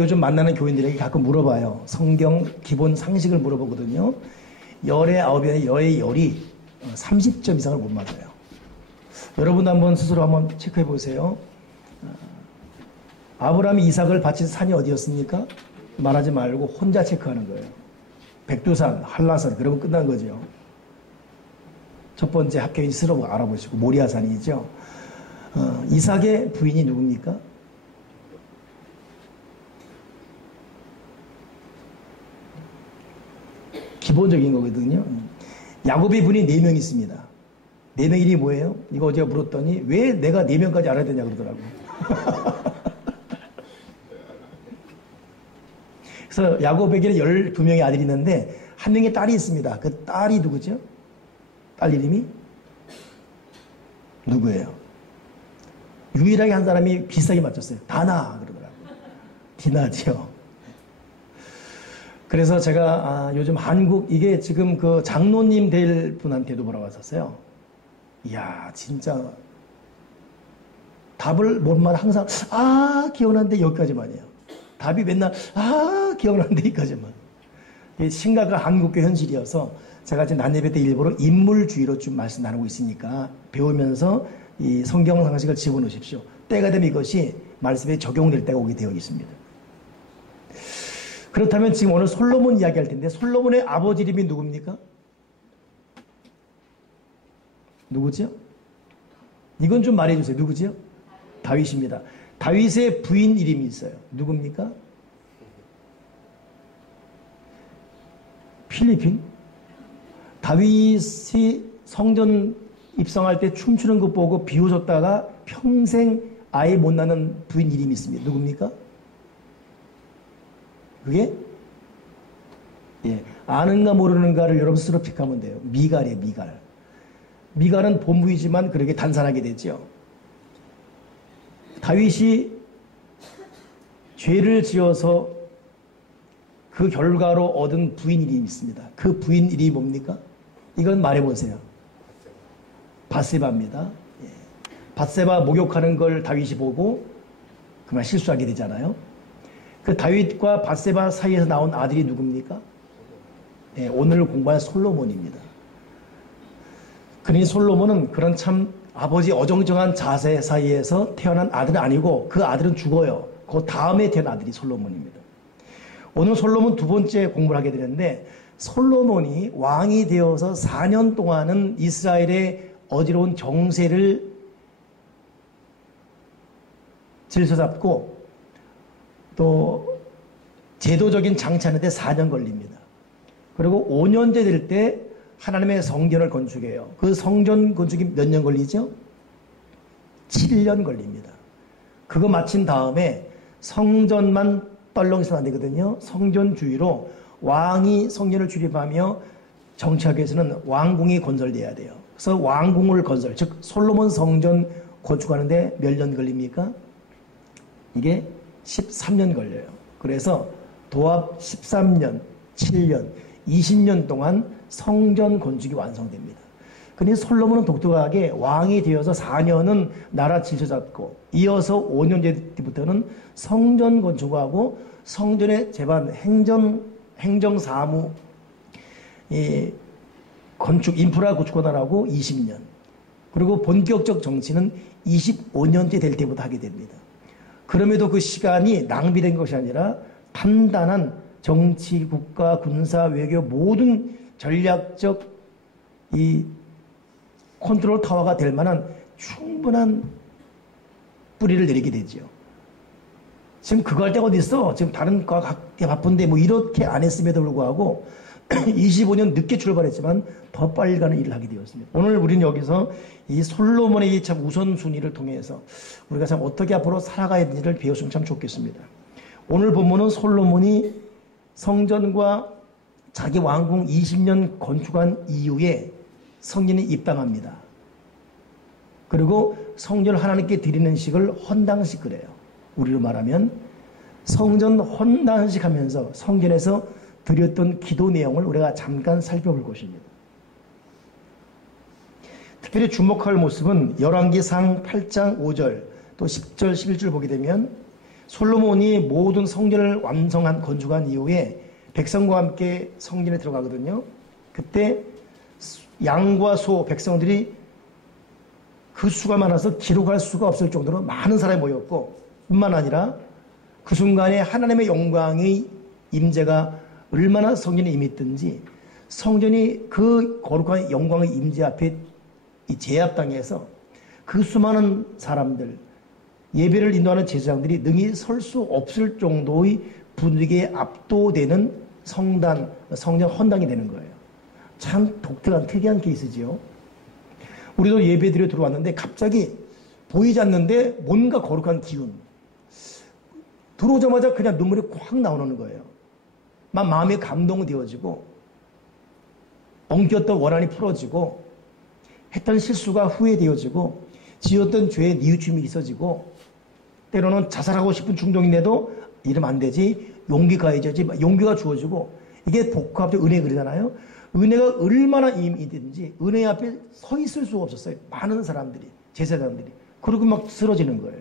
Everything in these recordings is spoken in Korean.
요즘 만나는 교인들에게 가끔 물어봐요. 성경 기본 상식을 물어보거든요. 열의 9에 여의 열이 30점 이상을 못 맞아요. 여러분도 한번 스스로 한번 체크해 보세요. 아브라함이 이삭을 바친 산이 어디였습니까? 말하지 말고 혼자 체크하는 거예요. 백두산, 한라산, 그러면 끝난 거죠. 첫 번째 합격인 스스로 알아보시고, 모리아산이죠. 이삭의 부인이 누굽니까? 기본적인 거거든요. 야곱의 분이 4명 있습니다. 4명 이름이 뭐예요? 이거 어제 물었더니 왜 내가 4명까지 알아야 되냐 그러더라고요. 그래서 야곱에게는 12명의 아들이 있는데 한 명의 딸이 있습니다. 그 딸이 누구죠? 딸 이름이 누구예요? 유일하게 한 사람이 비슷하게 맞췄어요. 다나 그러더라고요. 디나죠. 그래서 제가 요즘 한국 이게 지금 그 장로님 될 분한테도 물어봤었어요. 이야 진짜 답을 못만 항상 기억나는데 여기까지만이에요. 답이 맨날 기억나는데 여기까지만. 심각한 한국교 현실이어서 제가 지금 난예배 때 일부러 인물주의로 좀 말씀 나누고 있으니까 배우면서 이 성경 상식을 집어넣으십시오. 때가 되면 이것이 말씀에 적용될 때가 오게 되어 있습니다. 그렇다면 지금 오늘 솔로몬 이야기할 텐데 솔로몬의 아버지 이름이 누굽니까? 누구죠? 이건 좀 말해주세요. 누구죠? 다윗입니다. 다윗의 부인 이름이 있어요. 누굽니까? 필리핀? 다윗이 성전 입성할 때 춤추는 것 보고 비웃었다가 평생 아이 못 낳는 부인 이름이 있습니다. 누굽니까? 그게 아는가 모르는가를 여러분 스스로 픽하면 돼요. 미갈이에요. 미갈. 미갈은 본부이지만 그렇게 단산하게 됐죠. 다윗이 죄를 지어서 그 결과로 얻은 부인 이름이 있습니다. 그 부인 이름이 뭡니까? 이건 말해보세요. 밧세바입니다. 밧세바 목욕하는 걸 다윗이 보고 그만 실수하게 되잖아요. 그 다윗과 밧세바 사이에서 나온 아들이 누굽니까? 오늘 공부할 솔로몬입니다. 그러니 솔로몬은 그런 참 아버지 어정쩡한 자세 사이에서 태어난 아들은 아니고 그 아들은 죽어요. 그 다음에 태어난 아들이 솔로몬입니다. 오늘 솔로몬 두 번째 공부를 하게 되는데 솔로몬이 왕이 되어서 4년 동안은 이스라엘의 어지러운 정세를 질서잡고 또 제도적인 장치하는데 4년 걸립니다. 그리고 5년째 될 때 하나님의 성전을 건축해요. 그 성전 건축이 몇 년 걸리죠? 7년 걸립니다. 그거 마친 다음에 성전만 떨렁 있으면 안 되거든요. 성전주의로 왕이 성전을 출입하며 정치하기 위해서는 왕궁이 건설돼야 돼요. 그래서 왕궁을 건설, 즉 솔로몬 성전 건축하는데 몇 년 걸립니까? 이게 13년 걸려요. 그래서 도합 13년, 7년, 20년 동안 성전 건축이 완성됩니다. 그러니 솔로몬은 독특하게 왕이 되어서 4년은 나라 질서 잡고 이어서 5년 뒤부터는 성전 건축하고 성전의 제반 행정사무 건축 인프라 구축하느라고 20년 그리고 본격적 정치는 25년째 될 때부터 하게 됩니다. 그럼에도 그 시간이 낭비된 것이 아니라 단단한 정치, 국가, 군사, 외교 모든 전략적 이 컨트롤 타워가 될 만한 충분한 뿌리를 내리게 되죠. 지금 그거 할 데가 어디 있어? 지금 다른 과 갖게 바쁜데 뭐 이렇게 안 했음에도 불구하고 25년 늦게 출발했지만 더 빨리 가는 일을 하게 되었습니다. 오늘 우리는 여기서 이 솔로몬의 이 참 우선순위를 통해서 우리가 참 어떻게 앞으로 살아가야 되는지를 배웠으면 참 좋겠습니다. 오늘 본문은 솔로몬이 성전과 자기 왕궁 20년 건축한 이후에 성전에 입당합니다. 그리고 성전을 하나님께 드리는 식을 헌당식 그래요. 우리로 말하면 성전 헌당식 하면서 성전에서 드렸던 기도 내용을 우리가 잠깐 살펴볼 것입니다. 특별히 주목할 모습은 열왕기상 8장 5절 또 10절 11절 보게 되면 솔로몬이 모든 성전을 완성한 건축한 이후에 백성과 함께 성전에 들어가거든요. 그때 양과 소 백성들이 그 수가 많아서 기록할 수가 없을 정도로 많은 사람이 모였고, 뿐만 아니라 그 순간에 하나님의 영광의 임재가 얼마나 성전에 임했든지 성전이 그 거룩한 영광의 임재 앞에 이 제압당해서 그 수많은 사람들, 예배를 인도하는 제사장들이 능히 설 수 없을 정도의 분위기에 압도되는 성전 헌당이 되는 거예요. 참 독특한 특이한 케이스지요. 우리도 예배드려 들어왔는데 갑자기 보이지 않는데 뭔가 거룩한 기운, 들어오자마자 그냥 눈물이 콱 나오는 거예요. 막 마음에 감동이 되어지고, 엉켰던 원한이 풀어지고, 했던 실수가 후회되어지고, 지었던 죄에 뉘우침이 있어지고, 때로는 자살하고 싶은 충동인데도 이러면 안 되지, 용기가 가해져야지, 용기가 주어지고, 이게 복합적 은혜 그러잖아요. 은혜가 얼마나 임이든지 은혜 앞에 서 있을 수가 없었어요. 많은 사람들이, 제사장들이. 그리고 막 쓰러지는 거예요.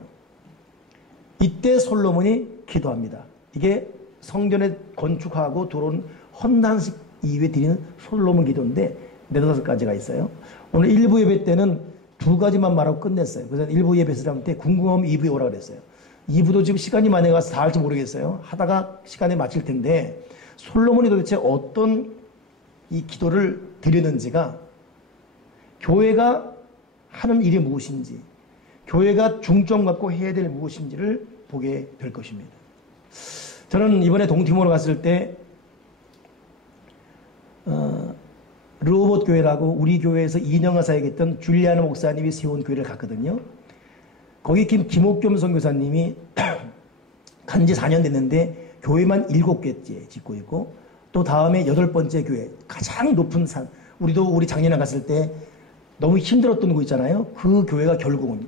이때 솔로몬이 기도합니다. 이게 성전에 건축하고 들어온 헌단식 이후에 드리는 솔로몬 기도인데 4-5가지가 있어요. 오늘 1부 예배 때는 2가지만 말하고 끝냈어요. 그래서 1부 예배 사람 때 궁금하면 2부에 오라 그랬어요. 2부도 지금 시간이 많이 가서 다 할지 모르겠어요. 하다가 시간에 마칠 텐데, 솔로몬이 도대체 어떤 이 기도를 드리는지가, 교회가 하는 일이 무엇인지, 교회가 중점 갖고 해야 될 무엇인지를 보게 될 것입니다. 저는 이번에 동티모로 갔을 때 르호봇 교회라고 우리 교회에서 2년간 사역했던 줄리아나 목사님이 세운 교회를 갔거든요. 거기 김옥겸 선교사님이 간지 4년 됐는데 교회만 7개째 짓고 있고, 또 다음에 8번째 교회, 가장 높은 산, 우리 작년에 갔을 때 너무 힘들었던 곳 있잖아요. 그 교회가 결국은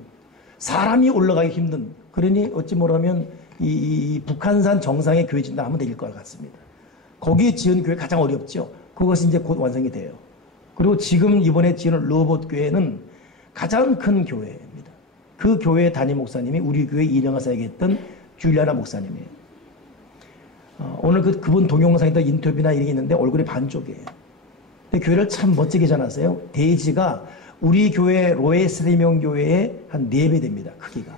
사람이 올라가기 힘든, 그러니 어찌 뭐라면 이 북한산 정상에 교회 짓는다 하면 될 것 같습니다. 거기에 지은 교회 가장 어렵죠. 그것이 이제 곧 완성이 돼요. 그리고 지금 이번에 지은 르호봇 교회는 가장 큰 교회입니다. 그 교회 담임 목사님이 우리 교회 2년간 사역했던 줄리아나 목사님이에요. 오늘 그분 동영상에다 인터뷰나 이런 게 있는데 얼굴이 반쪽이에요. 근데 교회를 참 멋지게 해놨어요. 대지가 우리 교회 로에스리명 교회의 한 4배 됩니다. 크기가.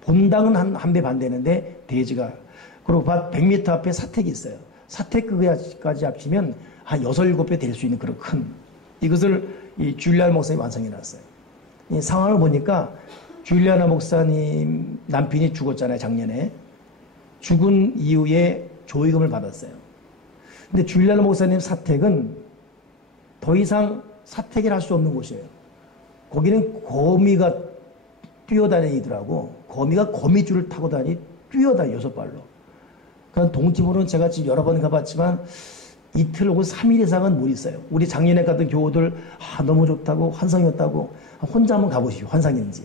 본당은 한 배 반 되는데 대지가. 그리고 100m 앞에 사택이 있어요. 사택까지 합치면 한 6, 7배 될 수 있는 그런 큰, 이것을 이 줄리아나 목사님이 완성해놨어요. 이 상황을 보니까 줄리아나 목사님 남편이 죽었잖아요, 작년에. 죽은 이후에 조의금을 받았어요. 근데 줄리아나 목사님 사택은 더 이상 사택을 할 수 없는 곳이에요. 거기는 거미가 뛰어다니더라고. 거미가 거미줄을 타고 뛰어다녀, 6발로. 그러니까 동티모로는 제가 지금 여러 번 가봤지만 이틀 혹은 3일 이상은 못 있어요. 우리 작년에 갔던 교우들, 너무 좋다고, 환상이었다고, 혼자 한번 가보시오, 환상인지.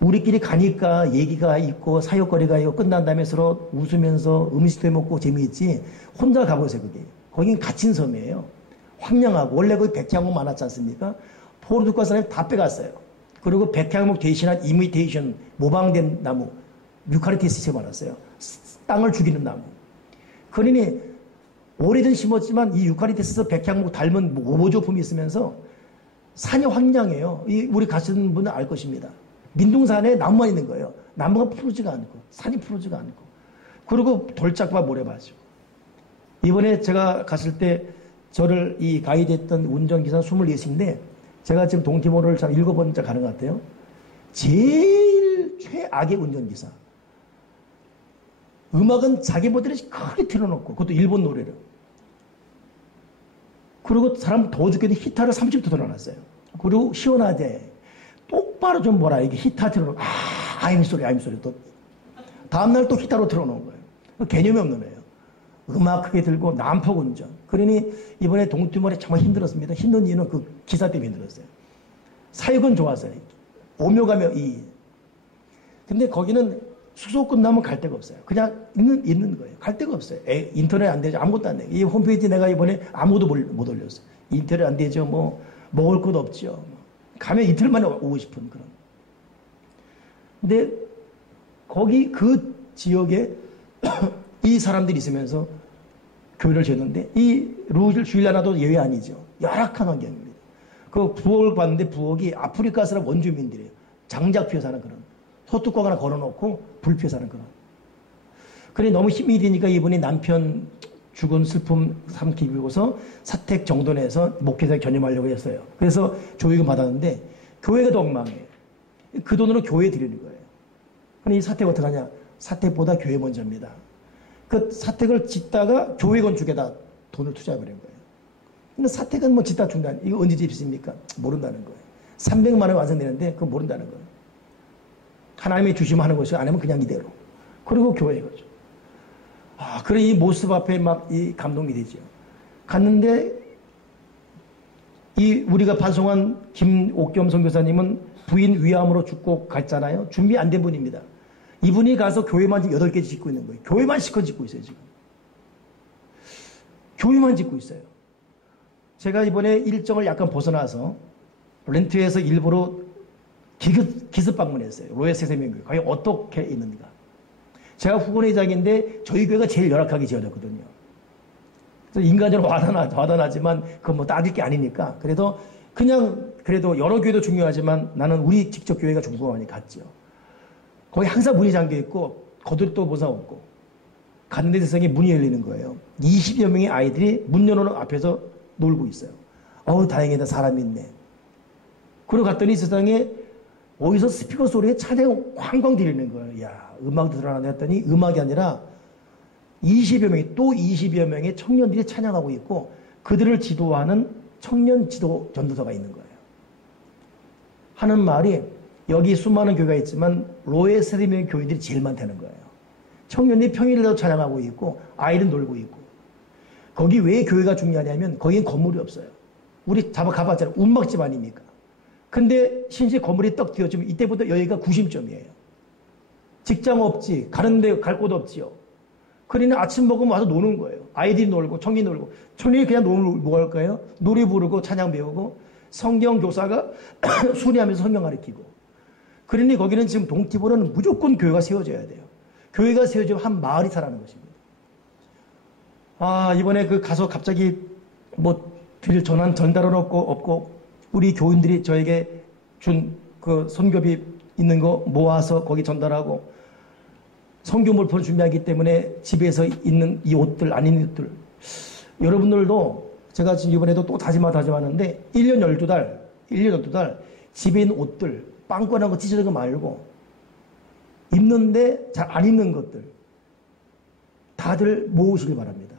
우리끼리 가니까 얘기가 있고 사역거리가 있고 끝난 다음에 서로 웃으면서 음식도 해먹고 재미있지, 혼자 가보세요. 그게 거긴 갇힌 섬이에요. 황량하고, 원래 거기 백향목 많았지 않습니까? 포르투갈 사람이 다 빼갔어요. 그리고 백향목 대신한 이미테이션, 모방된 나무, 유카리티스가 많았어요. 땅을 죽이는 나무. 그러니 오래전 심었지만 이 유카리티스 백향목 닮은 모조품이 있으면서 산이 황량해요. 우리 가시는 분은 알 것입니다. 민둥산에 나무만 있는 거예요. 나무가 푸르지가 않고, 산이 푸르지가 않고. 그리고 돌짝과 모래밭이고. 이번에 제가 갔을 때 저를 이 가이드했던 운전기사 24인데, 제가 지금 동티모르를 참 7번째 가는 것 같아요. 제일 최악의 운전기사. 음악은 자기 모델에 크게 틀어놓고, 그것도 일본 노래를. 그리고 사람 더워 죽겠는데 히타를 30도 틀어놨어요. 그리고 시원하대. 똑바로 좀 뭐라, 이게 히타 틀어놓고, 아임 소리. 또. 다음날 또 히타로 틀어놓은 거예요. 개념이 없는 거예요. 음악 크게 들고 난폭 운전. 그러니 이번에 동티모르에 정말 힘들었습니다. 힘든 이유는 그 기사 때문에 힘들었어요. 사역은 좋았어요. 오며 가며 근데 거기는 수소 끝나면 갈 데가 없어요. 그냥 있는 거예요. 갈 데가 없어요. 인터넷 안 되죠. 아무것도 안 돼요. 이 홈페이지 내가 이번에 아무도 못 올렸어요. 인터넷 안 되죠. 먹을 것도 없죠. 가면 이틀 만에 오고 싶은 그런. 근데 거기 그 지역에 이 사람들이 있으면서 교회를 지었는데 이 루이지아나도 예외 아니죠. 열악한 환경입니다. 그 부엌을 봤는데 부엌이 아프리카 사람 원주민들이에요. 장작 피워 사는 그런. 소뚜껑 하나 걸어놓고 불 피워 사는 그런. 그래 너무 힘이 드니까 이분이 남편 죽은 슬픔 삼키고서 사택 정돈해서 목회자에 전념하려고 했어요. 그래서 조의금 받았는데 교회가 더 엉망이에요. 그 돈으로 교회에 드리는 거예요. 그럼 이 사택 어떻게 하냐? 사택보다 교회 먼저입니다. 그 사택을 짓다가 교회 건축에다 돈을 투자해버린 거예요. 근데 사택은 뭐 짓다 중단, 이거 언제 집습니까? 모른다는 거예요. 300만 원 완성되는데 그거 모른다는 거예요. 하나님이 주시면 하는 것이 아니면 그냥 이대로. 그리고 교회 거죠. 아, 그래 이 모습 앞에 막 이 감동이 되죠. 갔는데 이 우리가 반송한 김옥겸 선교사님은 부인 위암으로 죽고 갔잖아요. 준비 안 된 분입니다. 이분이 가서 교회만 8개 짓고 있는 거예요. 교회만 시컷 짓고 있어요, 지금. 교회만 짓고 있어요. 제가 이번에 일정을 약간 벗어나서 렌트에서 일부러 기습 방문했어요. 로에 세세명교회. 과연 어떻게 있는가. 제가 후원회장인데 저희 교회가 제일 열악하게 지어졌거든요. 그래서 인간적으로 와다나지만 그건 뭐 따질 게 아니니까. 그래도 여러 교회도 중요하지만 나는 우리 직접 교회가 중요하니 갔죠. 거기 항상 문이 잠겨 있고 거들도 보사 없고 갔는데 세상에 문이 열리는 거예요. 20여 명의 아이들이 문 열어놓은 앞에서 놀고 있어요. 어우 다행이다 사람이 있네. 그러고 갔더니 세상에 어디서 스피커 소리에 찬양 쾅쾅 들리는 거예요. 야 음악도 들어나네 했더니 음악이 아니라 20여 명의 청년들이 찬양하고 있고 그들을 지도하는 청년 지도 전도사가 있는 거예요. 하는 말이 여기 수많은 교회가 있지만 로에 세리명의 교인들이 제일 많다는 거예요. 청년이 평일에도 찬양하고 있고 아이는 놀고 있고 거기 왜 교회가 중요하냐면 거기엔 건물이 없어요. 우리 가봤잖아요. 운막집 아닙니까? 근데 신시 건물이 떡 띄어지면 이때부터 여기가 구심점이에요. 직장 없지, 가는데 갈 곳 없지요. 그러니 아침 먹으면 와서 노는 거예요. 아이들이 놀고 청년이 놀고 청년이 그냥 놀고 뭐 할까요? 노래 부르고 찬양 배우고 성경 교사가 순회하면서 성경 가르치고 그러니 거기는 지금 동티보로는 무조건 교회가 세워져야 돼요. 교회가 세워지면 한 마을이 살아나는 것입니다. 아 이번에 그 가서 갑자기 뭐 드릴 전달은 없고 우리 교인들이 저에게 준 그 선교비 있는 거 모아서 거기 전달하고 선교 물품을 준비하기 때문에 집에서 있는 이 옷들 아닌 옷들 여러분들도 제가 지금 이번에도 또 다짐하는데 1년 12달 집에 있는 옷들 빵꾸난 거 찢어진 거 말고 입는데 잘 안 입는 것들 다들 모으시길 바랍니다.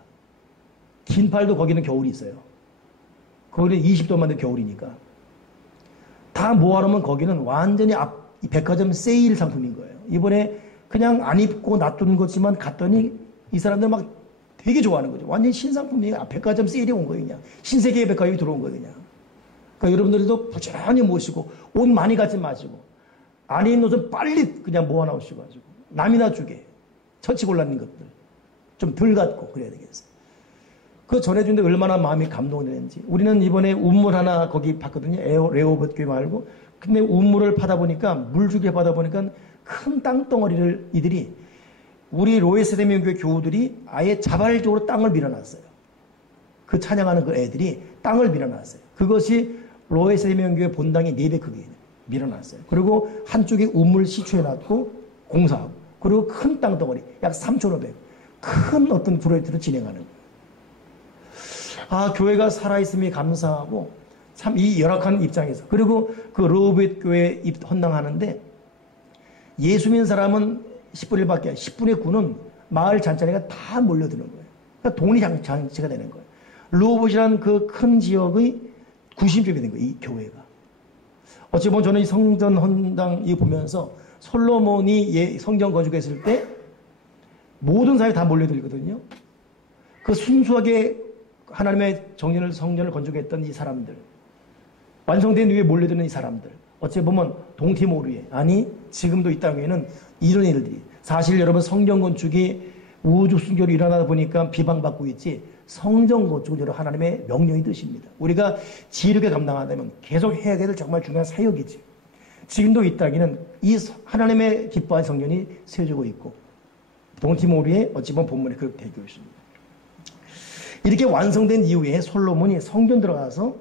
긴팔도 거기는 겨울이 있어요. 거기는 20도만 돼도 겨울이니까 다 모아놓으면 거기는 완전히 백화점 세일 상품인 거예요. 이번에 그냥 안 입고 놔두는 거지만 갔더니 이 사람들 막 되게 좋아하는 거죠. 완전 신상품이에요. 백화점 세일이 온 거예요. 그냥 신세계의 백화점이 들어온 거예요. 그냥. 그러니까 여러분들도 부지런히 모시고 옷 많이 갖지 마시고 안에 있는 옷은 빨리 그냥 모아놓으시고 가지고 남이나 주게 처치 곤란인 것들 좀 덜 갖고 그래야 되겠어요. 그 전해주는데 얼마나 마음이 감동되는지. 우리는 이번에 우물 하나 거기 봤거든요. 레오봇 교회 말고. 근데 우물을 파다 보니까 물주게 파다 보니까 큰 땅덩어리를 이들이 우리 로에 세대명교회 교우들이 아예 자발적으로 땅을 밀어놨어요. 그 찬양하는 그 애들이 땅을 밀어놨어요. 그것이 로에 세대명교회 본당이 4배 크게 밀어놨어요. 그리고 한쪽에 우물 시추해놨고 공사하고 그리고 큰 땅덩어리 약 3,500 큰 어떤 프로젝트를 진행하는 거예요. 아, 교회가 살아있음이 감사하고, 참 이 열악한 입장에서. 그리고 그 로봇 교회 헌당하는데, 예수 믿는 사람은 10분의 1밖에, 10분의 9는 마을 잔치니까 다 몰려드는 거예요. 그러니까 동리 잔치가 되는 거예요. 로봇이라는 그 큰 지역의 구심점이 된 거예요, 이 교회가. 어찌 보면 저는 이 성전 헌당 이 보면서 솔로몬이 성전 건축했을 때 모든 사람이 다 몰려들거든요. 그 순수하게 하나님의 성전을 건축했던 이 사람들, 완성된 위에 몰려드는 이 사람들, 어찌 보면 동티모르에, 아니 지금도 이 땅에는 이런 일들이, 사실 여러분 성전 건축이 우주 순교로 일어나다 보니까 비방받고 있지, 성전 건축은 여러분 하나님의 명령이 뜻입니다. 우리가 지혜롭게 감당한다면 계속 해야 될 정말 중요한 사역이지. 지금도 이 땅에는 이 하나님의 기뻐한 성전이 세워지고 있고 동티모르의 어찌 보면 본문에 그렇게 되어 있습니다. 이렇게 완성된 이후에 솔로몬이 성전 들어가서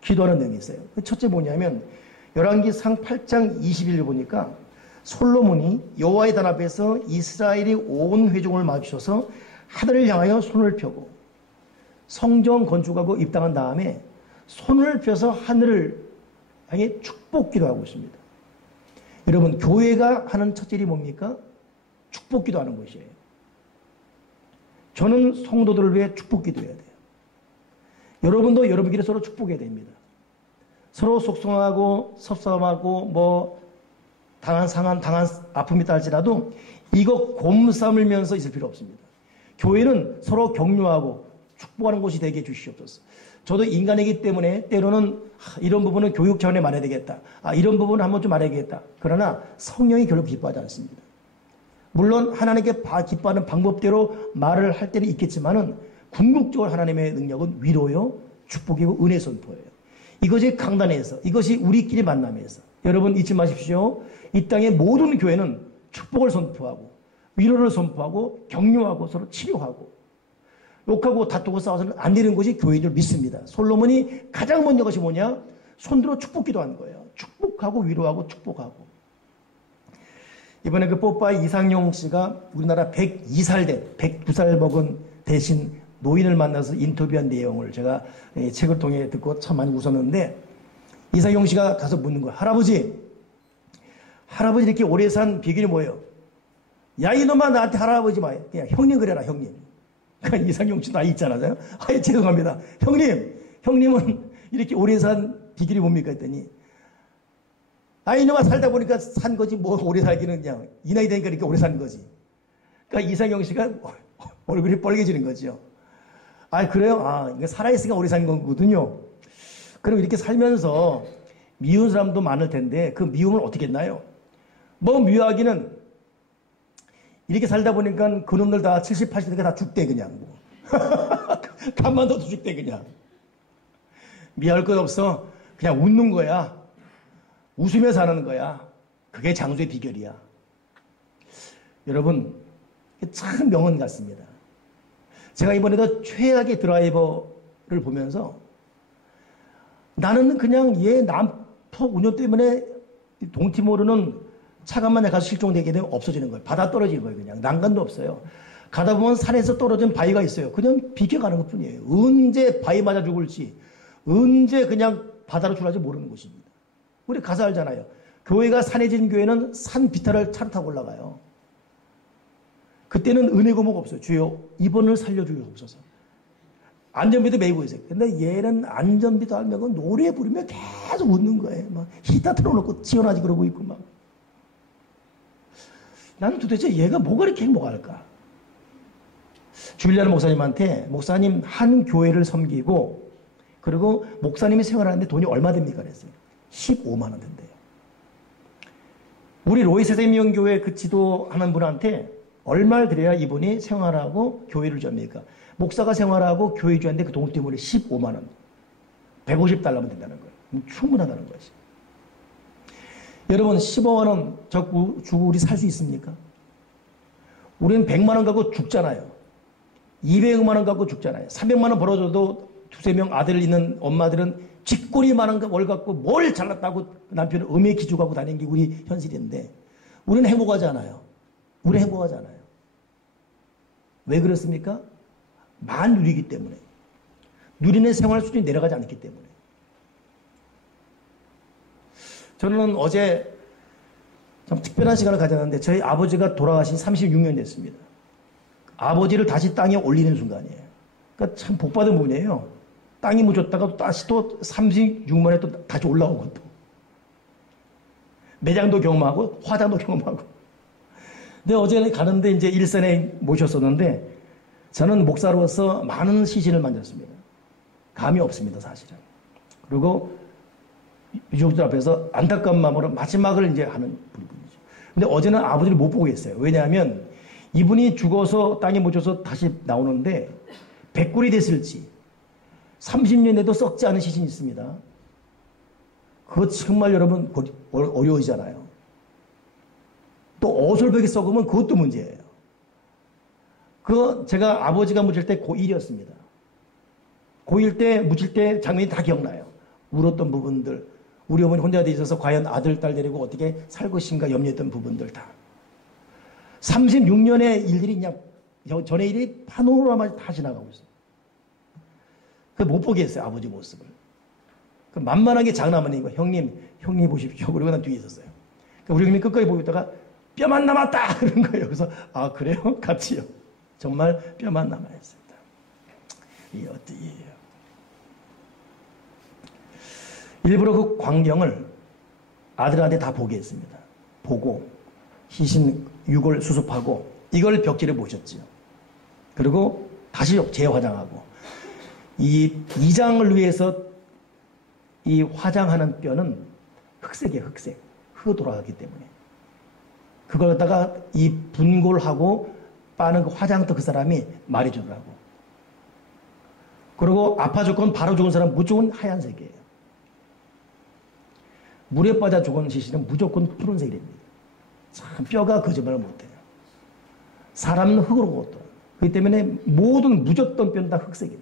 기도하는 내용이 있어요. 첫째 뭐냐면 열왕기상 8장 20일 보니까 솔로몬이 여호와의 단 앞에서 이스라엘이 온 회중을 맞추셔서 하늘을 향하여 손을 펴고 성전 건축하고 입당한 다음에 손을 펴서 하늘을 향해 축복 기도하고 있습니다. 여러분, 교회가 하는 첫째 일이 뭡니까? 축복 기도하는 것이에요. 저는 성도들을 위해 축복 기도해야 돼요. 여러분도 여러분끼리 서로 축복해야 됩니다. 서로 속상하고 섭섭하고 당한 상한, 당한 아픔이 있다 할지라도 이거 곰삼을면서 있을 필요 없습니다. 교회는 서로 격려하고 축복하는 곳이 되게 해주시옵소서. 저도 인간이기 때문에 때로는 이런 부분은 교육 차원에 말해야 되겠다. 이런 부분은 한번 좀 말해야겠다. 그러나 성령이 결코 기뻐하지 않습니다. 물론 하나님께 기뻐하는 방법대로 말을 할 때는 있겠지만은 궁극적으로 하나님의 능력은 위로요, 축복이고 은혜 선포예요. 이것이 강단에서, 이것이 우리끼리 만남에서. 여러분 잊지 마십시오. 이 땅의 모든 교회는 축복을 선포하고 위로를 선포하고 격려하고 서로 치료하고 욕하고 다투고 싸워서는 안 되는 것이 교회인 줄 믿습니다. 솔로몬이 가장 먼저 것이 뭐냐? 손들어 축복 기도하는 거예요. 축복하고 위로하고 축복하고. 이번에 그 뽀빠이 이상용 씨가 우리나라 102살 된 102살 먹은 대신 노인을 만나서 인터뷰한 내용을 제가 책을 통해 듣고 참 많이 웃었는데, 이상용 씨가 가서 묻는 거예요. 할아버지 이렇게 오래 산 비결이 뭐예요? 야, 이놈아, 나한테 할아버지 마. 그냥 형님 그래라, 형님. 그러니까 이상용 씨 나이 있잖아요. 죄송합니다. 형님은 이렇게 오래 산 비결이 뭡니까? 했더니, 이놈아, 살다 보니까 산 거지, 뭐 오래 살기는 그냥 이 나이 되니까 이렇게 오래 산 거지. 그러니까 이상용 씨가 얼굴이 빨개지는 거죠. 그래요? 이게 살아있으니까 오래 산 거거든요. 그럼 이렇게 살면서 미운 사람도 많을 텐데 그 미움을 어떻게 했나요? 미워하기는 이렇게 살다 보니까 그놈들 다 70, 80대가 다 죽대 그냥. 간만 둬도 죽대 그냥. 미워할 것 없어. 그냥 웃는 거야. 웃으며 사는 거야. 그게 장수의 비결이야. 여러분, 참 명언 같습니다. 제가 이번에도 최악의 드라이버를 보면서 나는 그냥 얘 난폭 운전 때문에 동티모르는 차간만에 가서 실종되게 되면 없어지는 거예요. 바다 떨어지는 거예요. 그냥 난간도 없어요. 가다 보면 산에서 떨어진 바위가 있어요. 그냥 비켜가는 것 뿐이에요. 언제 바위 맞아 죽을지, 언제 그냥 바다로 출할지 모르는 것입니다. 우리 가서 알잖아요. 교회가 산에 진 교회는 산 비탈을 차를 타고 올라가요. 그때는 은혜 고목 없어요. 주여 이번을 살려주옵소서. 안전비도 메고 있어요. 근데 얘는 안전비도 안 메고 노래 부르며 계속 웃는 거예요. 막 히타 틀어놓고 지원하지 그러고 있고 막. 나는 도대체 얘가 뭐가 이렇게 행복할까? 주일날 목사님한테 목사님 한 교회를 섬기고 그리고 목사님이 생활하는데 돈이 얼마 됩니까? 그랬어요. 15만 원 된대요. 우리 로이세대명교회 그 지도하는 분한테 얼마를 드려야 이분이 생활하고 교회를 줍니까? 목사가 생활하고 교회 주한테 그 돈 때문에 15만 원, 150달러면 된다는 거예요. 충분하다는 거지. 여러분 15만 원 주고 우리 살 수 있습니까? 우리는 100만 원 갖고 죽잖아요. 200만 원 갖고 죽잖아요. 300만 원 벌어줘도 두세 명 아들 있는 엄마들은 쥐꼬리만 원 월 갖고 뭘 잘났다고 남편을 음에 기죽하고 다니는 게 우리 현실인데 우리는 행복하지 않아요. 우리 행복하지 않아요. 왜 그렇습니까? 만 누리기 때문에. 누리는 생활 수준이 내려가지 않기 때문에. 저는 어제 참 특별한 시간을 가졌는데 저희 아버지가 돌아가신 36년 됐습니다. 아버지를 다시 땅에 올리는 순간이에요. 그러니까 참 복받은 분이에요. 땅이 묻었다가 다시 또 36만에 또 다시 올라오고 또. 매장도 경험하고 화장도 경험하고. 근데 어제 가는데 이제 일선에 모셨었는데 저는 목사로서 많은 시신을 만졌습니다. 감이 없습니다, 사실은. 그리고 유족들 앞에서 안타까운 마음으로 마지막을 이제 하는 분이죠. 근데 어제는 아버지를 못 보고 있어요. 왜냐하면 이분이 죽어서 땅에 묻혀서 다시 나오는데 100굴이 됐을지 30년에도 썩지 않은 시신이 있습니다. 그거 정말 여러분 어려우시잖아요. 또 어설프게 썩으면 그것도 문제예요. 제가 아버지가 묻힐 때 고1이었습니다. 고1 때 묻힐 때 장면이 다 기억나요. 울었던 부분들, 우리 어머니 혼자 돼 있어서 과연 아들, 딸 데리고 어떻게 살 것인가 염려했던 부분들 다. 36년의 일들이 그냥 전의 일이 파노라마 다 지나가고 있어요. 못 보게 했어요, 아버지 모습을. 만만하게 장남어머니가 형님 보십시오. 그리고 난 뒤에 있었어요. 우리 형님이 끝까지 보고 있다가 뼈만 남았다! 그런 거예요. 그래서, 아, 그래요? 같이요. 정말 뼈만 남아있습니다. 이 어디예요? 일부러 그 광경을 아들한테 다 보게 했습니다. 보고, 시신 유골 수습하고, 이걸 벽지를 모셨지요. 그리고 다시 재화장하고, 이 이장을 위해서 이 화장하는 뼈는 흑색이에요, 흑색. 흙으로 돌아가기 때문에. 그걸 갖다가 이 분골하고 빠는 그 화장도 그 사람이 말해주더라고. 그리고 아파 죽건 바로 죽은 사람 무조건 하얀색이에요. 물에 빠져 죽은 시신은 무조건 푸른색입니다. 참 뼈가 거짓말을 못해요. 사람은 흙으로 걷더라. 그렇기 때문에 모든 묻었던 뼈는 다 흑색이에요.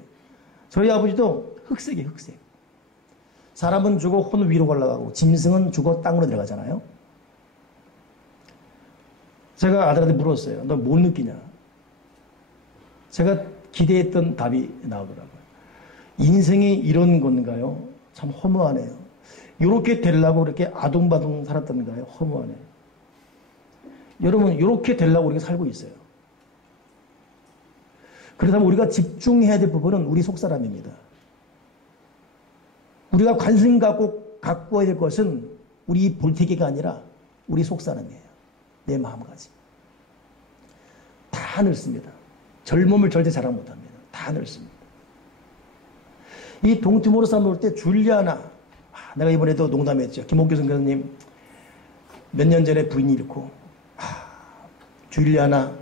저희 아버지도 흑색이에요, 흑색. 사람은 죽어 혼 위로 올라가고 짐승은 죽어 땅으로 내려가잖아요. 제가 아들한테 물었어요. 너 못 느끼냐? 제가 기대했던 답이 나오더라고요. 인생이 이런 건가요? 참 허무하네요. 이렇게 되려고 그렇게 아둥바둥 살았던가요? 허무하네요. 여러분, 이렇게 되려고 우리가 살고 있어요. 그렇다면 우리가 집중해야 될 부분은 우리 속사람입니다. 우리가 관심 갖고 가꿔야 될 것은 우리 볼테기가 아니라 우리 속사람이에요. 내 마음가짐. 다 늙습니다. 젊음을 절대 자랑 못합니다. 다 늙습니다. 이 동티모르 볼 때 줄리아나, 내가 이번에도 농담했죠. 김옥규 선교사님 몇 년 전에 부인이 잃고, 줄리아나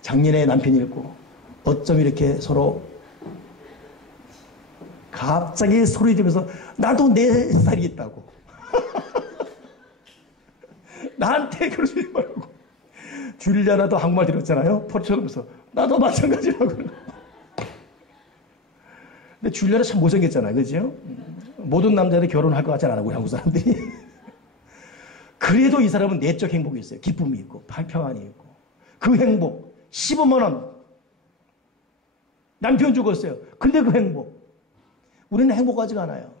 작년에 남편이 잃고, 어쩜 이렇게 서로 갑자기 소리 지르면서 나도 내 살이 있다고. 나한테 그러지 말고. 줄리아나도 한국말 들었잖아요. 포르투갈면서 나도 마찬가지라고. 근데 줄리아나 참 못생겼잖아요. 그죠? 모든 남자들이 결혼할 것 같지 않아, 우리 한국 사람들이. 그래도 이 사람은 내적 행복이 있어요. 기쁨이 있고 평안이 있고. 그 행복 15만 원. 남편 죽었어요. 근데 그 행복. 우리는 행복하지가 않아요.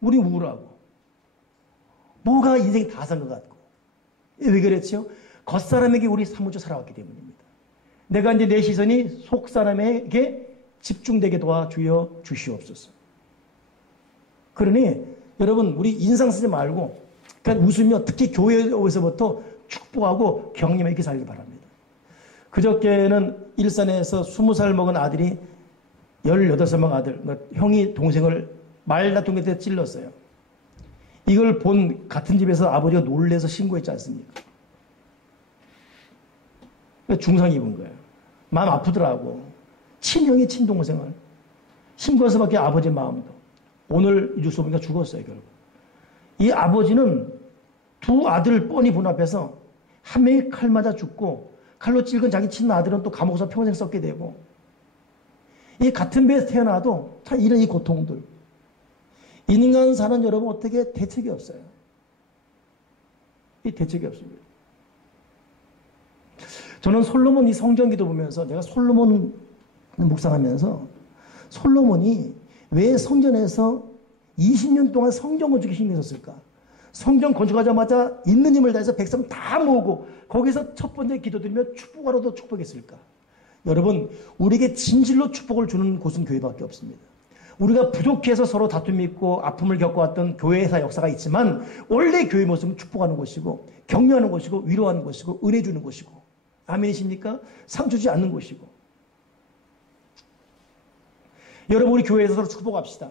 우리는 우울하고. 뭐가 인생이 다 산 것 같고. 왜 그랬죠? 겉사람에게 우리 사무쳐 살아왔기 때문입니다. 내가 이제 내 시선이 속사람에게 집중되게 도와주여 주시옵소서. 그러니 여러분, 우리 인상 쓰지 말고 그냥 웃으며 특히 교회에서부터 축복하고 격림하게 이렇게 살기 바랍니다. 그저께는 일산에서 20살 먹은 아들이 18살 먹은 아들, 형이 동생을 말다툼 때 찔렀어요. 이걸 본 같은 집에서 아버지가 놀래서 신고했지 않습니까? 중상 입은 거예요. 마음 아프더라고. 친형이 친동생을. 신고할 수밖에 아버지의 마음도. 오늘 뉴스 보니까 죽었어요, 결국. 이 아버지는 두 아들 뻔히 본 앞에서 한 명이 칼 맞아 죽고 칼로 찔건 자기 친아들은 또 감옥에서 평생 썩게 되고 이 같은 배에서 태어나도 참 이런 이 고통들. 인간 사는 여러분 어떻게 대책이 없어요. 이 대책이 없습니다. 저는 솔로몬 이 성경기도 보면서 내가 솔로몬 묵상하면서 솔로몬이 왜 성전에서 20년 동안 성전 건축에 힘내셨을까? 성전 건축하자마자 있는 힘을 다해서 백성 다 모으고 거기서 첫 번째 기도드리며 축복하러도 축복했을까? 여러분, 우리에게 진실로 축복을 주는 곳은 교회밖에 없습니다. 우리가 부족해서 서로 다툼이 있고 아픔을 겪어왔던 교회사 역사가 있지만 원래 교회 모습은 축복하는 곳이고 격려하는 곳이고 위로하는 곳이고 은혜 주는 곳이고 아멘이십니까? 상 주지 않는 곳이고. 여러분, 우리 교회에서 서로 축복합시다.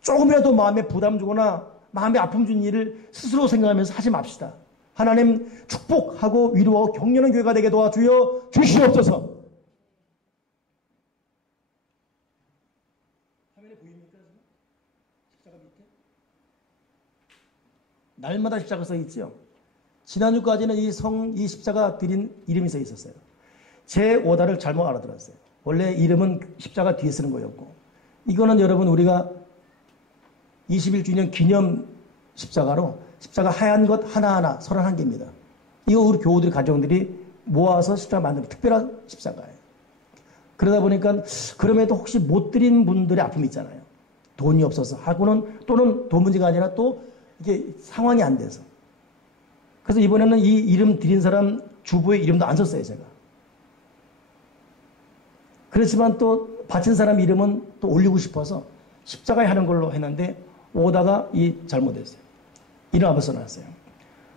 조금이라도 마음에 부담 주거나 마음에 아픔 준 일을 스스로 생각하면서 하지 맙시다. 하나님 축복하고 위로하고 격려하는 교회가 되게 도와주여 주시옵소서. 화면에 보입니까? 십자가 밑에? 날마다 십자가 써 있죠. 지난주까지는 이 십자가 드린 이름이 써 있었어요. 제5다를 잘못 알아들었어요. 원래 이름은 십자가 뒤에 쓰는 거였고, 이거는 여러분 우리가 21주년 기념 십자가로 십자가 하얀 것 하나하나 31개입니다. 이거 우리 교우들이 가정들이 모아서 십자가 만든 특별한 십자가예요. 그러다 보니까 그럼에도 혹시 못 드린 분들의 아픔이 있잖아요. 돈이 없어서 하고는 또는 돈 문제가 아니라 또 이게 상황이 안 돼서. 그래서 이번에는 이 이름 드린 사람 주부의 이름도 안 썼어요, 제가. 그렇지만 또 바친 사람 이름은 또 올리고 싶어서 십자가에 하는 걸로 했는데 오다가 이 잘못했어요. 이름 한번 써놨어요.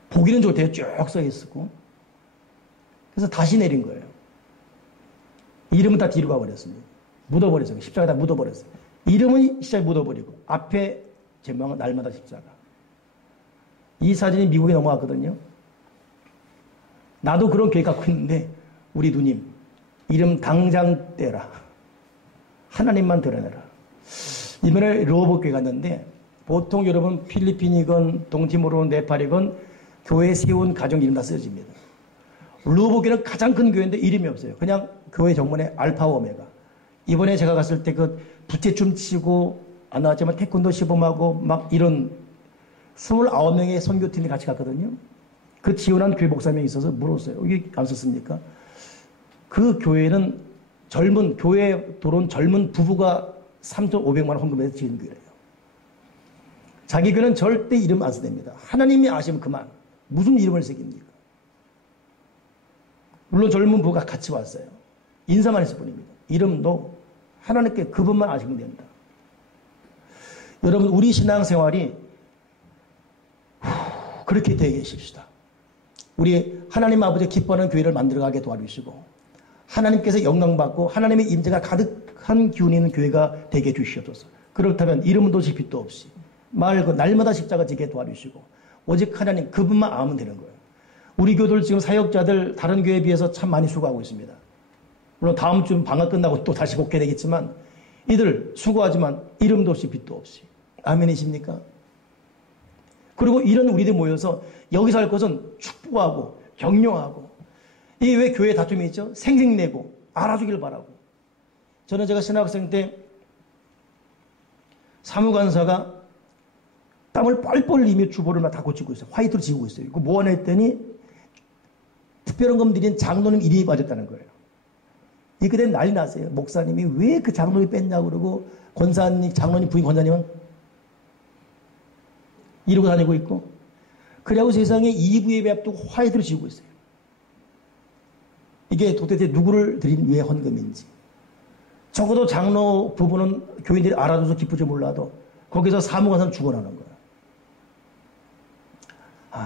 보기는 좋대요. 쭉 써있었고. 그래서 다시 내린 거예요. 이름은 다 뒤로 가버렸습니다. 묻어버렸어요. 십자가 다 묻어버렸어요. 이름은 십자가에 묻어버리고 앞에 제목은 날마다 십자가. 이 사진이 미국에 넘어갔거든요. 나도 그런 계획 갖고 있는데 우리 누님 이름 당장 떼라. 하나님만 드러내라. 이번에 르호보교회 갔는데 보통 여러분 필리핀이건 동티모르건 네팔이건 교회 세운 가정 이름 다 쓰여집니다. 르호보교회는 가장 큰 교회인데 이름이 없어요. 그냥 교회 정문에 알파 오메가. 이번에 제가 갔을 때 그 부채춤 치고 안 나왔지만 태권도 시범하고 막 이런 29명의 선교팀이 같이 갔거든요. 그 지원한 교회 목사님이 있어서 물었어요. 여기 안 썼습니까? 그 교회는 교회에 들어온 젊은 부부가 3,500만 원 헌금해서 지은 교회예요. 자기 교회는 절대 이름 안 써냅니다. 하나님이 아시면 그만. 무슨 이름을 새깁니까? 물론 젊은 부부가 같이 왔어요. 인사만 했을 뿐입니다. 이름도 하나님께 그분만 아시면 된다. 여러분 우리 신앙생활이 그렇게 되게 계십시다. 우리 하나님 아버지 기뻐하는 교회를 만들어가게 도와주시고 하나님께서 영광받고 하나님의 임재가 가득한 기운이 있는 교회가 되게 주시옵소서. 그렇다면 이름도 빛도 없이 날마다 십자가 지게 도와주시고 오직 하나님 그분만 아면 되는 거예요. 우리 교들 지금 사역자들 다른 교회에 비해서 참 많이 수고하고 있습니다. 물론 다음 주 방학 끝나고 또 다시 복귀되겠지만 이들 수고하지만 이름도 없이 빛도 없이. 아멘이십니까? 그리고 이런 우리들 모여서 여기서 할 것은 축복하고 격려하고 이게 왜 교회에 다툼이 있죠? 생색내고 알아주길 바라고. 저는 제가 신학생 때 사무관사가 땀을 뻘뻘 흘리며 주보를 막 다 고치고 있어요. 화이트로 지우고 있어요. 그 뭐 하나 했더니 특별한 검 드린 장로님 이름이 빠졌다는 거예요. 이 그때 난리 났어요. 목사님이 왜 그 장로님 뺐냐고 그러고 권사님, 장로님 부인 권사님은 이러고 다니고 있고 그래고 세상에 2부 예배 앞두고 화이트로 지우고 있어요. 이게 도대체 누구를 드린 위해 헌금인지. 적어도 장로 부부는 교인들이 알아줘서 기쁘지 몰라도 거기서 사무관사는 죽어나는 거야.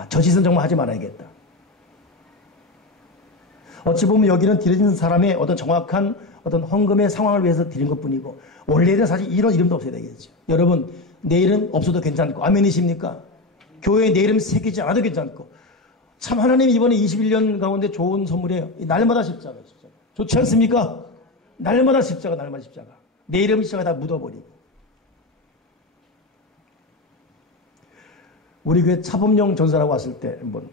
저 짓은 정말 하지 말아야겠다. 어찌 보면 여기는 드려진 사람의 어떤 정확한 어떤 헌금의 상황을 위해서 드린 것 뿐이고 원래는 사실 이런 이름도 없어야 되겠죠. 여러분 내 이름 없어도 괜찮고 아멘이십니까? 교회에 내 이름 새기지 않아도 괜찮고 참 하나님 이번에 21년 가운데 좋은 선물이에요. 날마다 십자가. 좋지 않습니까? 날마다 십자가. 내 이름 십자가 다 묻어버리고. 우리 교회 차범용 전사라고 왔을 때 한번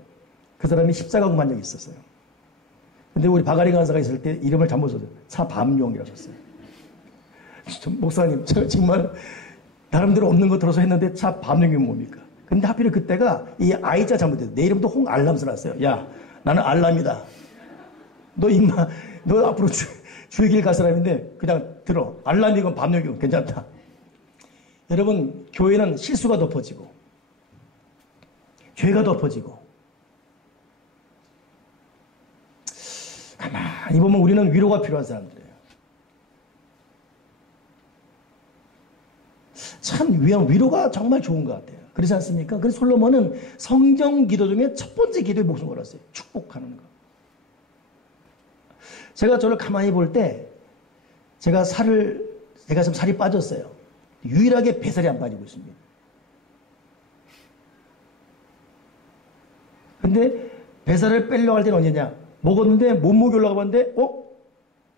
그 사람이 십자가 공한 적이 있었어요. 근데 우리 박아리 간사가 있을 때 이름을 잘못 썼어요. 차밤용이라고 썼어요. 목사님, 제가 정말 나름대로 없는 거 들어서 했는데 차밤용이 뭡니까? 근데 하필 그때가 이 아이자 잘못했어요. 내 이름도 홍알람 써놨어요. 야, 나는 알람이다. 너 앞으로 주의길 갈 사람인데 그냥 들어. 알람이건 밤용이건 괜찮다. 여러분, 교회는 실수가 덮어지고 죄가 덮어지고 가만히 보면 우리는 위로가 필요한 사람들이에요. 참 위로가 정말 좋은 것 같아요. 그렇지 않습니까? 그래서 솔로몬은 성경 기도 중에 첫 번째 기도에 목숨 걸었어요. 축복하는 거. 제가 저를 가만히 볼 때 제가 좀 살이 빠졌어요. 유일하게 뱃살이 안 빠지고 있습니다. 근데 뱃살을 빼려고 할 때는 언제냐? 먹었는데 몸무게 올라가 봤는데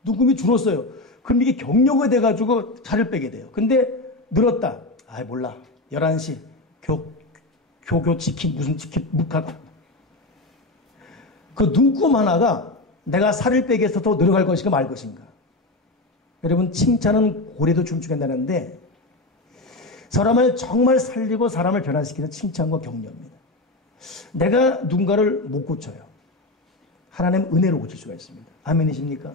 눈금이 줄었어요. 그럼 이게 경력이 돼가지고 살을 빼게 돼요. 근데 늘었다. 몰라. 11시 교교 치킨 무슨 치킨 묵하고 그 눈금 하나가 내가 살을 빼기 위해서 더 노력할 것인가 말 것인가. 여러분, 칭찬은 고래도 춤추겠다는데 사람을 정말 살리고 사람을 변화시키는 칭찬과 격려입니다. 내가 누군가를 못 고쳐요. 하나님 은혜로 고칠 수가 있습니다. 아멘이십니까?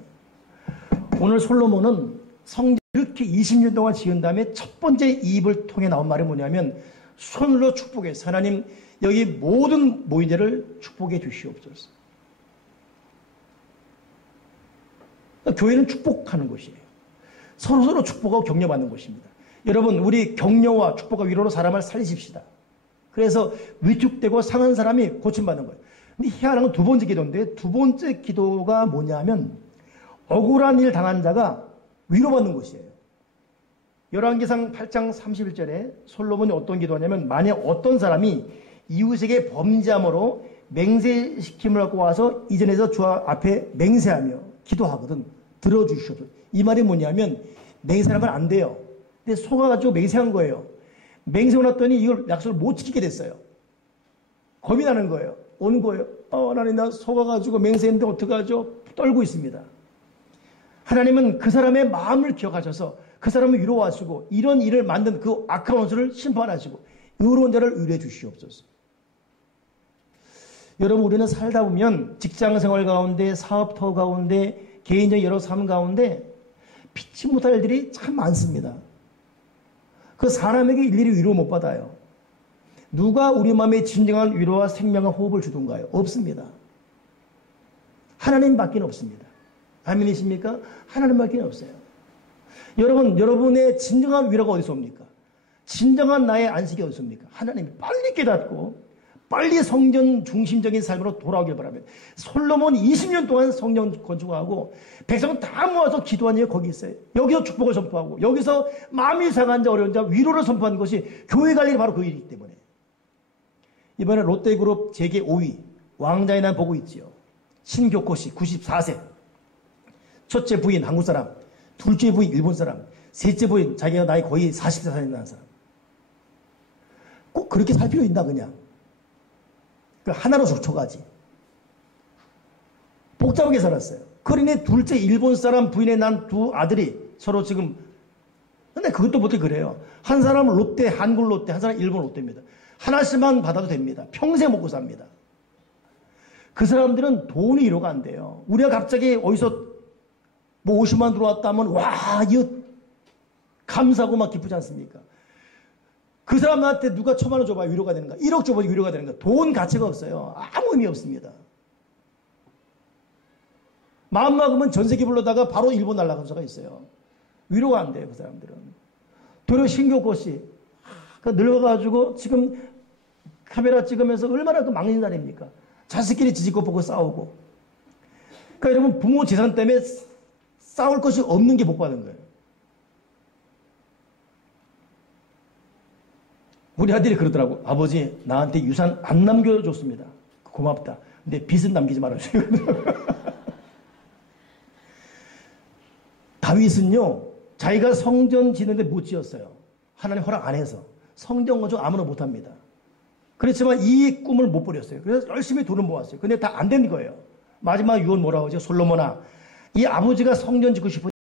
오늘 솔로몬은 성전 이렇게 20년 동안 지은 다음에 첫 번째 입을 통해 나온 말이 뭐냐면 손으로 축복해서 하나님 여기 모든 모인들을 축복해 주시옵소서. 교회는 축복하는 곳이에요. 서로서로 축복하고 격려받는 곳입니다. 여러분, 우리 격려와 축복과 위로로 사람을 살리십시다. 그래서 위축되고 상한 사람이 고침받는 거예요. 근데 희한한 건 두 번째 기도인데, 두 번째 기도가 뭐냐면 억울한 일 당한 자가 위로받는 것이에요. 열왕기상 8장 31절에 솔로몬이 어떤 기도하냐면, 만약 어떤 사람이 이웃에게 범죄함으로 맹세시킴을 갖고 와서 이전에서 주 앞에 맹세하며 기도하거든 들어주시옵소서. 이 말이 뭐냐면 맹세하면 안 돼요. 근데 속아가지고 맹세한 거예요. 맹세하고 났더니 이걸 약속을 못 지키게 됐어요. 겁이 나는 거예요. 오는 거예요. 하나님, 나 속아가지고 맹세했는데 어떡하죠? 떨고 있습니다. 하나님은 그 사람의 마음을 기억하셔서 그 사람을 위로하시고 이런 일을 만든 그 악한 원수를 심판하시고 의로운 자를 위로해 주시옵소서. 여러분, 우리는 살다 보면 직장생활 가운데, 사업터 가운데, 개인적인 여러 삶 가운데 피치 못할 일들이 참 많습니다. 그 사람에게 일일이 위로 못 받아요. 누가 우리 마음에 진정한 위로와 생명과 호흡을 주던가요? 없습니다. 하나님밖에 없습니다. 아멘이십니까? 하나님밖에 없어요. 여러분, 여러분의 진정한 위로가 어디서 옵니까? 진정한 나의 안식이 어디서 옵니까? 하나님이 빨리 깨닫고 빨리 성전 중심적인 삶으로 돌아오길 바랍니다. 솔로몬 20년 동안 성전 건축하고 백성 다 모아서 기도한 이유가 거기 있어요. 여기서 축복을 선포하고 여기서 마음이 상한 자, 어려운 자, 위로를 선포하는 것이 교회 관리가 바로 그 일이기 때문에. 이번에 롯데그룹 재계 5위 왕자의 날 보고 있지요. 신교코 씨 94세. 첫째 부인 한국 사람, 둘째 부인 일본 사람, 셋째 부인 자기가 나이 거의 40세 살인다는 사람. 꼭 그렇게 살 필요 있나 그냥. 하나로 족쳐가지. 복잡하게 살았어요. 그러니 둘째 일본 사람 부인의 난 두 아들이 서로 지금, 근데 그것도 못해 그래요. 한 사람은 롯데, 한국 롯데, 한 사람은 일본 롯데입니다. 하나씩만 받아도 됩니다. 평생 먹고 삽니다. 그 사람들은 돈이 위로가 안 돼요. 우리가 갑자기 어디서 뭐 50만 들어왔다 하면 와, 이거 감사하고 막 기쁘지 않습니까? 그 사람한테 누가 1,000만 원 줘봐야 위로가 되는가? 1억 줘봐야 위로가 되는가? 돈 가치가 없어요. 아무 의미 없습니다. 마음 먹으면 전 세계 불러다가 바로 일본 날아간 수가 있어요. 위로가 안 돼요, 그 사람들은. 도리어 신교코 씨, 늙어가지고 지금 카메라 찍으면서 얼마나 그 막는 날입니까? 자식끼리 지지고 보고 싸우고. 그러니까 여러분, 부모 재산 때문에 싸울 것이 없는 게 복 받은 거예요. 우리 아들이 그러더라고. 아버지, 나한테 유산 안 남겨줬습니다. 고맙다. 근데 빚은 남기지 말아주세요. 다윗은요, 자기가 성전 짓는데 못 지었어요. 하나님 허락 안 해서. 성전 건축 아무나 못합니다. 그렇지만 이 꿈을 못 버렸어요. 그래서 열심히 돈을 모았어요. 근데 다 안 된 거예요. 마지막 유언 뭐라고 하죠? 솔로몬아, 이 아버지가 성전 짓고 싶은